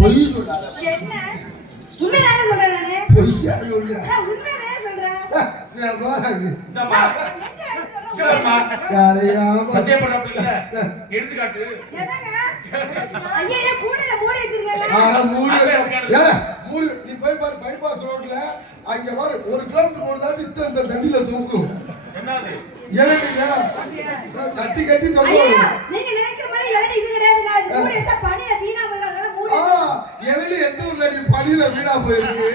பொய் சொல்லாத. என்ன உண்மையாவே சொல்றேன் நானு. பொய்யா சொல்றேன். உண்மையாவே சொல்றேன். சத்தியம் பண்ணல எடுத்துக்காட்டு. என்னங்க ஐயா கூடையில மூடி வச்சிருக்கீங்க. ஆனா மூடி நீ போய் பாரு பைபாஸ் ரோட்ல அங்க பாரு 1 கிலோமீட்டர் போறதாட்டி இந்த தண்ணில தூக்கும். என்னது ஏனீங்க கட்டி கட்டி தொங்க. ஐயா நீங்க நினைக்கிற மாதிரி ஏன் இது கிடையாதுங்க. இது மூடி வச்சா பனில வீணா போயிடுறதுனால மூடி. ஏனி எந்த ஊர்ல பனில வீணா போயிருக்கு.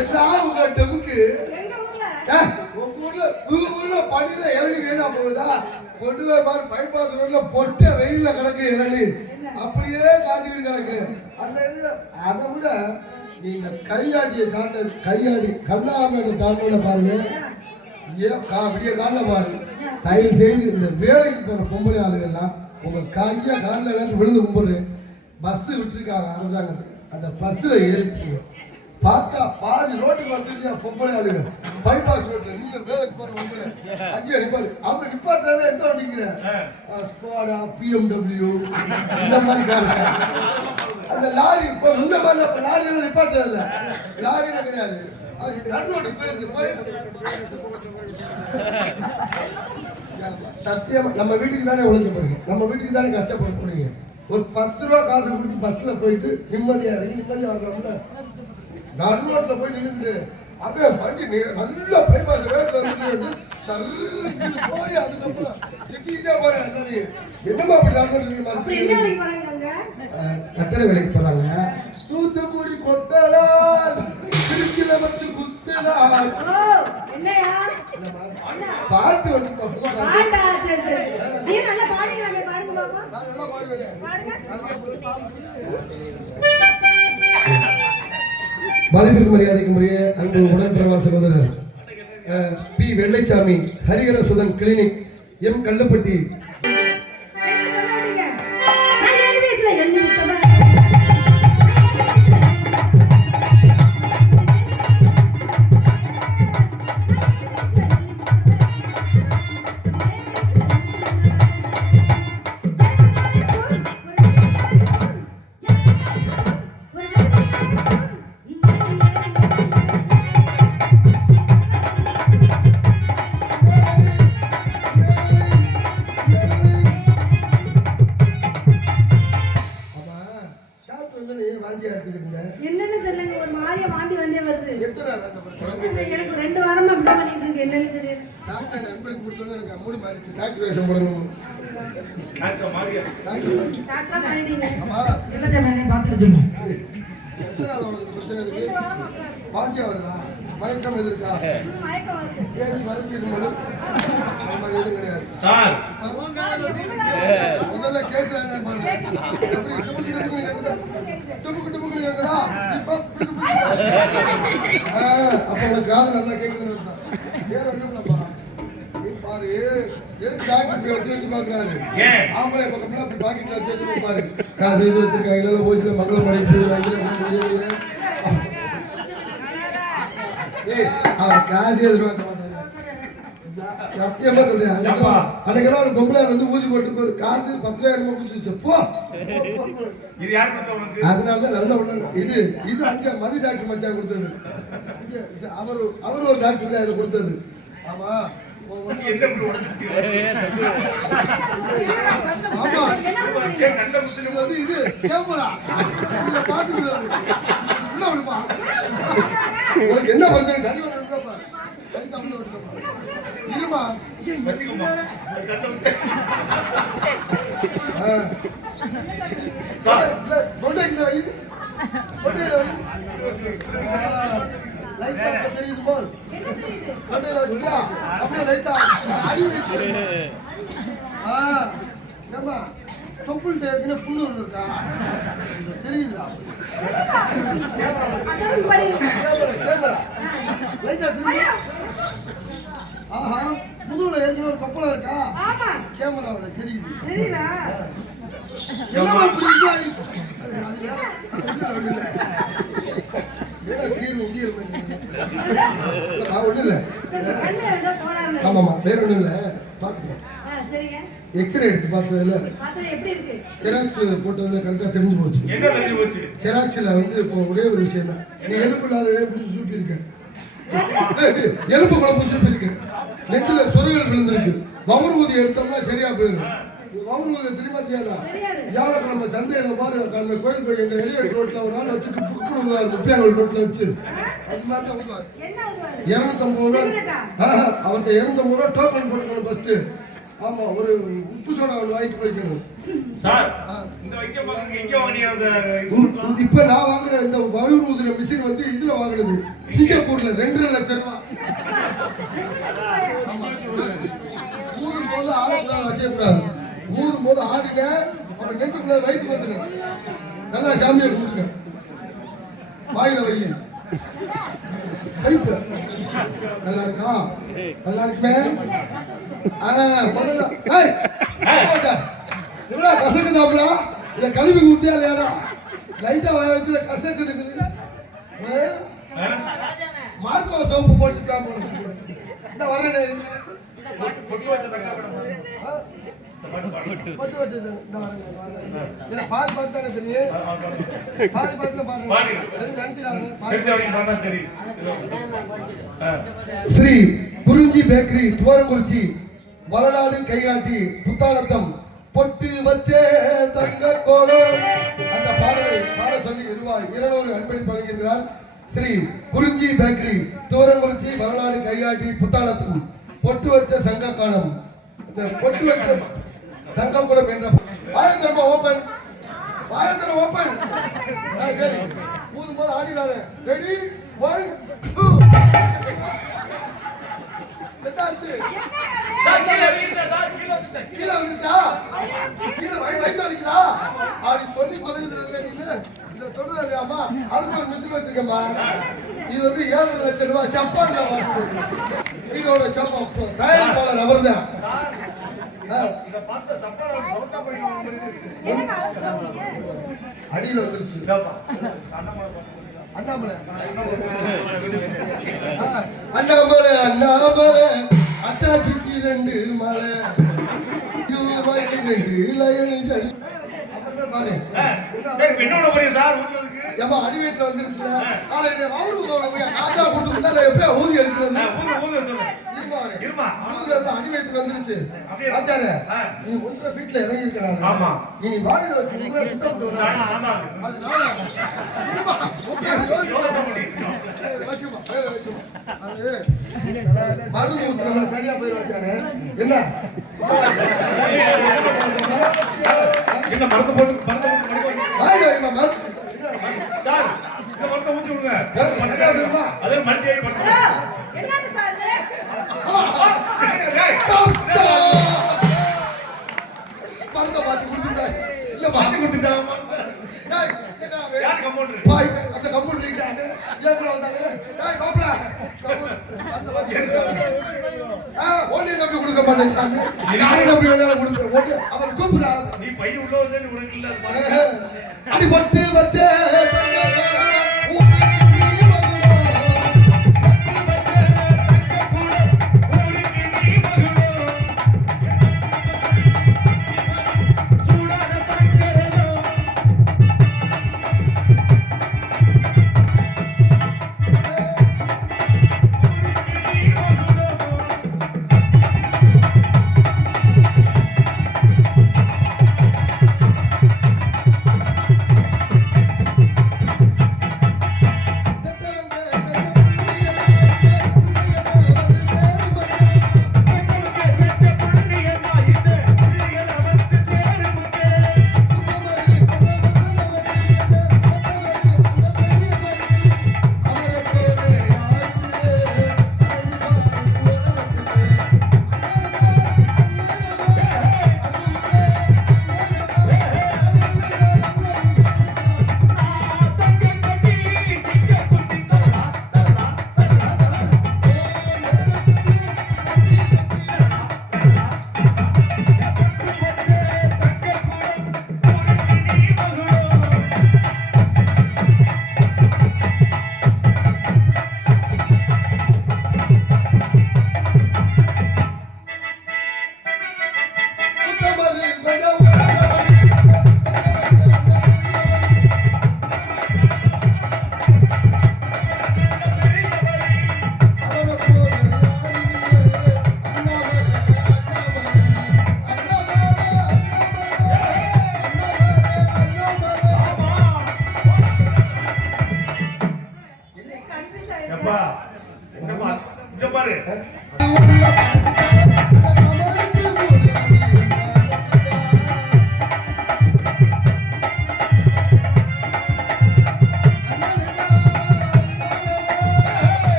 என்ன உங்க டெமுக்கு எங்க ஊர்ல உங்க ஊர்ல பனில ஏனி வீணா போகுதா? கொண்டு போய் பாரு பைபாஸ் ரோட்ல பொட்ட வெயில்ல கிடக்கு ஏனி. அப்படியே காஞ்சிட்டு கிடக்கு. அந்த அதை விட நீங்க கையாடியை தாண்ட கையாடி கல்லாமேட தாண்டோட பாருங்க. அப்படியே காலில் பாருங்க. தயவு செய்து இந்த வேலைக்கு போற பொம்பளை ஆளுகள்லாம் உங்க கையை காலில் எல்லாத்தையும் விழுந்து கும்பிடுறேன். பஸ் விட்டுருக்காங்க அரசாங்கத்துக்கு. அந்த பஸ்ஸில் ஏறிப்பீங்க. பார்த்தா பாதி ரோட்டுக்கு வந்துருக்கா பொம்பளை ஆளுங்க. பைபாஸ் ரோட்ல நின்று வேலைக்கு போற பொம்பளை அங்கேயே நிப்பாரு. அவங்க நிப்பாட்டுறதா எந்த வண்டிங்கிற ஸ்கோடா BMW இந்த மாதிரி காரு. அந்த லாரி இப்போ இந்த மாதிரி லாரியில நிப்பாட்டுறது இல்லை. லாரியில கிடையாது. சத்தியமா நம்ம வீட்டுக்கு தானே உழைக்க போறீங்க. நம்ம வீட்டுக்கு தானே கஷ்டப்பட போறீங்க. ஒரு 10 ரூபா காசு கொடுத்து பஸ்ல போயிட்டு நிம்மதியா இறங்கி நிம்மதியா வரலாம்ல. நடு ரோட்ல போய் நின்றுட்டு அப்படியே வண்டி நல்லா பைபாஸ் வேகத்துல வந்து சர்ன்னு போய் அதுக்கப்புறம் திட்டிகிட்டே போறேன். என்னமா அப்படி நடு ரோட்ல கட்டட வேலைக்கு போறாங்க. தூத்துக்குடி கொத்தலால் திருச்சில வச்சு குத்தலால் பாட்டு வந்து மதிப்பிற்கு மரியாதைக்கு முறைய அன்பு உடன் பிரவாச சகோதரர் P Vellaichamy Harihara Sudhan clinic M Kalluppatti என்னன்னு தெரியலங்க. ஒரு மாதிரியா வாந்தி வந்தே வருது. எனக்கு 2 வாரமா அப்படி பண்ணிட்டு இருக்கு. என்னன்னு தெரியல. டாக்டர் நண்பருக்கு கொடுத்தோன்னு எனக்கு மூடி மாறிச்சு. டாக்டர் வேஷம் போடணும். டாக்டர் மாரியா டாக்டர் பண்ணிட்டீங்க. ஆமா என்ன சேனல் பாத்துட்டு சொல்லுங்க. எத்தனை நாள் உங்களுக்கு பிரச்சனை இருக்கு? வாந்தியா வருதா? மயக்கம் எதிர்க்கா? மயக்கம் வருது. ஏதி மறைஞ்சிட்டு போது அந்த மாதிரி எதுவும் கிடையாது சார். முதல்ல கேட்குதா என்னன்னு பாருங்க. எப்படி டுபுக்கு டுபுக்குன்னு கேட்குதா? டுபுக்கு டுபுக்குன்னு கேட்குதா? இப்போ அப்போ உனக்கு காது நல்லா கேட்குதுன்னு அர்த்தம். வேற ஒன்றும் இல்லைப்பா. பாரு எதுக்கு டாக்டர் வச்சு பாக்குறாரு. ஆம்பளை பக்கம்லாம் அப்படி பாக்கெட்ல வச்சு பாரு. காசு வச்சிருக்காங்க. இல்ல போச்சுல மங்களம் பண்ணிட்டு போயிருவாங்க. ஏய் அவர் காசு எதிர்பார்க்க மாட்டாங்க. சத்தியமா சொல்றேன். அன்னைக்கு ஒரு பொம்பளை வந்து ஊசி போட்டு காசு 10,000 குடிச்சு போ. இது யார் கொடுத்தா உனக்கு? அதனாலதான் நல்ல உடனே இது அங்க மதி டாக்டர் மச்சான் கொடுத்தது. அவர் ஒரு டாக்டர் தான் இதை கொடுத்தது. ஆமா என்ன உனக்கு? ஆமா கண்ட முஸ்லிம் வந்து இது கேமரா இத பாத்துக்கிறது. உள்ள விடுமா? உனக்கு என்ன பிரச்சனை? கறி வேணும்னா பாரு. கை கம்ல விடுமா? இருமா வச்சுக்கோமா. கண்ட இல்ல தொண்டைக்குள்ள வை. தொண்டையில வை. லைட்டா தெரியுது போல். தொண்டையில வச்சா அப்படியே லைட்டா அடி வைத்து. ஏமா தொப்புள்கிட்ட ஏற்கனவே புண்ணு ஒன்று இருக்கா? தெரியுதா? கேமரா லைட்டா தெரியுது. ஆஹா முதுகுல ஏற்கனவே ஒரு கொப்பளம் இருக்கா? கேமராவுல தெரியுது. என்னமா இப்படி இருக்கா? அது வேற தீர்வு ஒன்றும் இல்லை. ஆமாம்மா வேற ஒன்றும் இல்லை. பார்த்துக்கலாம். எக்ஸ்ரே எடுத்து பார்த்ததுல ஜெராக்ஸ் போட்டதுல கரெக்டா தெரிஞ்சு போச்சு. என்ன தெரிஞ்சு போச்சு? ஜெராக்ஸ்ல வந்து இப்போ ஒரே ஒரு விஷயம் தான். நீ எலும்பு இல்லாததே பிடிச்சி சூப்பி இருக்க. எலும்பு குழம்பு சூப்பி இருக்கு. நெஞ்சில சொருகல் விழுந்திருக்கு. வவுறு ஊதி எடுத்தோம்னா சரியா போயிடும். வவுறு ஊதி தெரியுமா தெரியாதா? வியாழக்கிழமை சந்தையில பாரு அந்த கோயில் போய் எங்க எளிய ரோட்ல ஒரு ஆள் வச்சுட்டு புக்குடுவார் முப்பியாங்கல் ரோட்ல வச்சு அது மாதிரி தான் ஊதுவார். 250 ரூபா. அவருக்கு 250 ரூபா டோக்கன் போட்டுக்கணும் ஃபர்ஸ்ட். ஆமா ஒரு உப்பு சோடா ஒன்று வாங்கிட்டு போய்க்கணும். சார் இந்த வைக்க பாருங்க எங்க வாங்கிய அந்த இப்ப நான் வாங்குற இந்த வயிறு ஊதுற மிஷின் வந்து இதுல வாங்குனது சிங்கப்பூர்ல 2.5 லட்சம் ரூபாய். ஊரும் போது ஆளுக்கு வச்சக்கூடாது. ஊரும் போது ஆடுங்க அப்ப நெஞ்சுக்குள்ள வயிற்று வந்துடும். நல்லா சாமியை கொடுங்க. வாயில வைங்க. வைப்பு நல்லா இருக்கா? நல்லா இருக்குமே. முதல்ல என்ன கசக்குதாப்ல? இத கழுவி ஊத்தியா இல்லையாடா? லைட்டா வாய வச்சுல கசக்குது. மார்க்கோ சோப்பு போட்டு இந்த வரேன் பொட்டு வச்ச தக்காளி பட்டு வச்சது இந்த வரேன். பால் பாட்டு தானே தெரியும். பால் பாட்டுல பாருங்க நினைச்சுக்காங்க. சரி ஸ்ரீ குறிஞ்சி பேக்கரி துவரங்குறிச்சி வளநாடு கைகாட்டி புத்தானத்தம் பொட்டு வச்சே தங்க கோலம் அந்த பாடலை பாட சொல்லி ரூபாய் 200 அன்பளிப்பு வழங்குகிறார். ஸ்ரீ குறிஞ்சி பேக்கரி துவரங்குறிச்சி வளநாடு கைகாட்டி புத்தானத்தம் பொட்டு வச்ச சங்க காலம் இந்த பொட்டு வச்ச தங்க குடம் என்ற வாயத்திரமா ஓபன் வாயத்திரம் ஓபன். சரி ஊதும் போது ஆடிடாத. ரெடி 1 2 கீழே வந்துருச்சா? கீழே வயிற்று அடிக்குதா? அப்படி சொல்லி பதவிட்டு இதை சொல்றது இல்லையாமா? அதுக்கு ஒரு மிஷின் வச்சிருக்கேம்மா. இது வந்து 7 லட்சம் ரூபாய் சப்பான்ல வாங்குது. இதோட சப்பம் தயாரிப்பாளர் அவர் தான். அடியில் வந்துருச்சு. அண்ணாமலை அண்ணாமலை அண்ணாமலை அத்தாச்சிக்கு 2 மலை 20 ரூபாய்க்கு 2 லயனு. அப்புறம் பாரு என்னோட போய் சார் ஊதுறதுக்கு ஏமா அடிவேட்ல வந்துருச்சு. ஆனா என்ன அவரு போய் ஆசா கொடுத்துட்டா நான் எப்படியா ஊதி எடுக்கிறது? ஊது சொல்லு இருமா ஊதுறது அடிவேட்ல வந்துருச்சு. ஆச்சாரே நீ ஒன்ற வீட்ல இறங்கி இருக்கறானே. ஆமா நீ வாயில வச்சு உள்ள சுத்தம் போடுறா. ஆமா அது நானா இருமா ஓகே வச்சுமா அது மருந்து ஊத்துறவங்க சரியா போய் வச்சானே. என்ன என்ன மருந்து போட்டு வாயில வைமா மருந்து சார் இந்த மருந்து ஊத்தி விடுங்க. அதே மல்டி ஐ பண்ணு. என்னது சார் இது? மருந்து பாத்து குடுத்துட்டா இல்ல மாத்தி கொடுத்துட்டாங்க. டேய் என்ன யார் கம்பவுண்டர்? பாய் அந்த கம்பவுண்டர் இருக்காங்க. ஏன்ல வந்தாங்க? டேய் பாப்ளா அந்த வாசி ஓடி நம்பி கொடுக்க மாட்டேன் சாமி. நானே நம்பி வேணாலும் கொடுப்பேன். ஓடி அவர் கூப்பிடுறா. நீ பைய உள்ள வந்து உனக்கு இல்ல அது அடி பட்டு வச்சே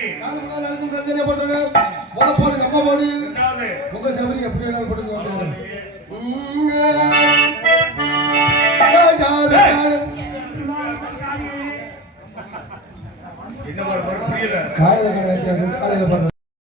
எப்படி நாளைக்கு முன்னாள் அதுக்கும் தனித்தனியா போட்டோன்னு முத போடு நம்ம போடு ரெண்டாவது உங்க சவரி எப்படி எல்லாம் போட்டு வந்தாரு என்ன பாரு புரியல காலையில கிடையாது காலையில பாடுற